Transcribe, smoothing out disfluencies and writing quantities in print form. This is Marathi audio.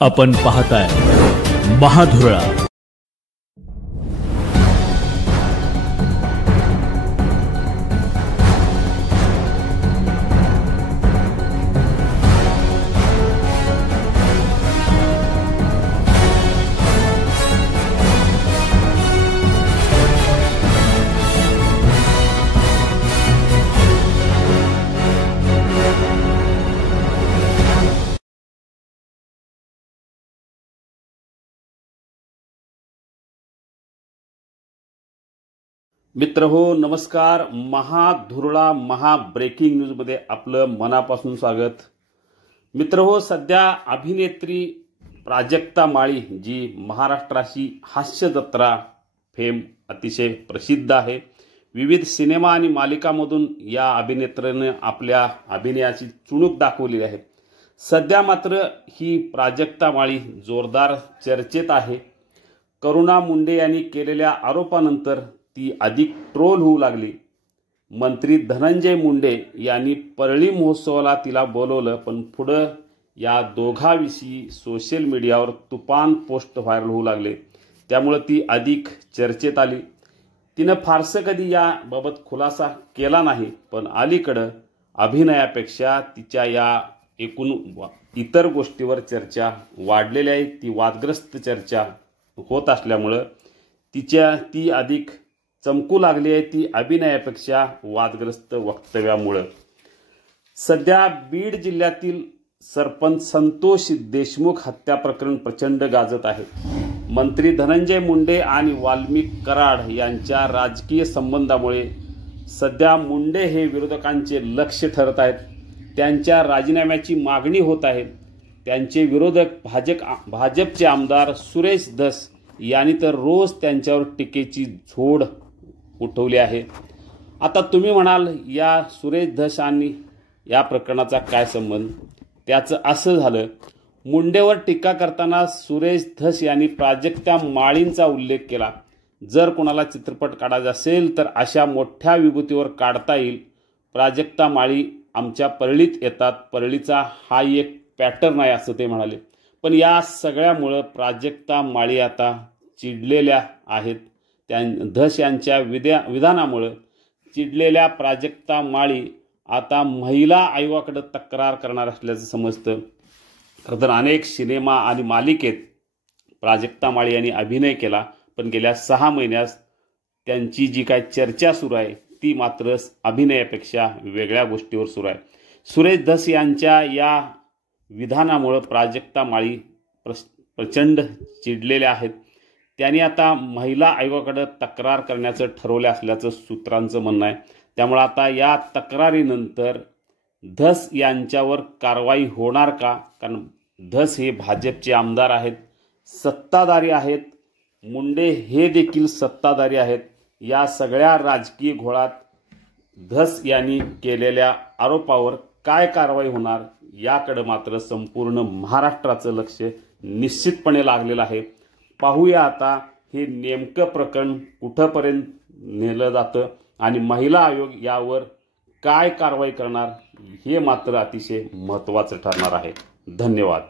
आपण पाहताय महाधुरळा। मित्र हो, नमस्कार। महाधुरळा महा ब्रेकिंग न्यूज मध्ये आपलं मनापासून स्वागत। मित्र हो, सध्या अभिनेत्री प्राजक्ता माळी जी महाराष्ट्राची हास्य जत्रा फेम अतिशय प्रसिद्ध आहे। विविध सिनेमा आणि मालिकांमधून या अभिनेत्रीने आपल्या अभिनयाची चुणूक दाखवली आहे। सध्या मात्र ही प्राजक्ता माळी जोरदार चर्चेत आहे। करुणा मुंडे यांनी केलेल्या आरोपानंतर ती अधिक ट्रोल होऊ लागली। मंत्री धनंजय मुंडे यांनी परळी महोत्सवाला तिला बोलवलं, पण पुढे या दोघांविषयी सोशल मीडियावर तुफान पोस्ट व्हायरल होऊ लागले। त्यामुळे ती अधिक चर्चेत आली। तिने फारसं कधी याबाबत खुलासा केला नाही, पण अलीकडे अभिनयापेक्षा तिच्या या एकूण इतर गोष्टीवर चर्चा वाढलेली आहे। ती वादग्रस्त चर्चा होत असल्यामुळे ती अधिक चमकू लागली आहे, ती अभिनयापेक्षा वादग्रस्त वक्तव्यामुळे। सध्या बीड जिल्ह्यातील सरपंच संतोष देशमुख हत्या प्रकरण प्रचंड गाजत आहे। मंत्री धनंजय मुंडे आणि वाल्मिक कराड यांच्या राजकीय संबंधामुळे सध्या मुंडे हे विरोधकांचे लक्ष ठरत आहेत। त्यांच्या राजीनाम्याची मागणी होत आहे। त्यांचे विरोधक भाजपचे आमदार सुरेश धस यांनी तर रोज त्यांच्यावर टीकेची झोड उठवली आहे। आता तुम्ही म्हणाल, या सुरेश धस आणि या प्रकरणाचा काय संबंध? त्याचं असं झालं, मुंडेवर टीका करताना सुरेश धस यांनी प्राजक्ता माळींचा उल्लेख केला। जर कोणाला चित्रपट काढायचा असेल तर अशा मोठ्या विभूतीवर काढता येईल। प्राजक्ता माळी आमच्या परळीत येतात, परळीचा हा एक पॅटर्न आहे असं ते म्हणाले। पण या सगळ्यामुळे प्राजक्ता माळी आता चिडलेल्या आहेत। धस यांच्या विधानामुळे चिडलेल्या प्राजक्ता माळी आता महिला आयोगाकडे तक्रार करणार असल्याचं समजतं। तर अनेक सिनेमा आणि मालिकेत प्राजक्ता माळी यांनी अभिनय केला, पण गेल्या 6 महिन्यात त्यांची जी काय चर्चा सुरू आहे ती मात्र अभिनयापेक्षा वेगळ्या गोष्टीवर सुरू आहे। सुरेश धस यांच्या या विधानामुळे प्राजक्ता माळी प्रचंड चिडलेल्या आहेत। त्यांनी आता महिला आयोगाकडे तक्रार करण्याचं ठरवलं असल्याचं सूत्रांचं म्हणणं आहे। त्यामुळे आता या तक्रारीनंतर धस यांच्यावर कारवाई होणार का? कारण धस हे भाजपचे आमदार आहेत, सत्ताधारी आहेत। मुंडे हे देखील सत्ताधारी आहेत। या सगळ्या राजकीय घोळात धस यांनी केलेल्या आरोपावर काय कारवाई होणार याकडे मात्र संपूर्ण महाराष्ट्राचं लक्ष निश्चितपणे लागलेलं आहे। पाहूया आता हे नेमकं प्रकरण कुठपर्यंत नेलं जातं आणि महिला आयोग यावर काय कारवाई करणार हे मात्र अतिशय महत्त्वाचं ठरणार आहे। धन्यवाद।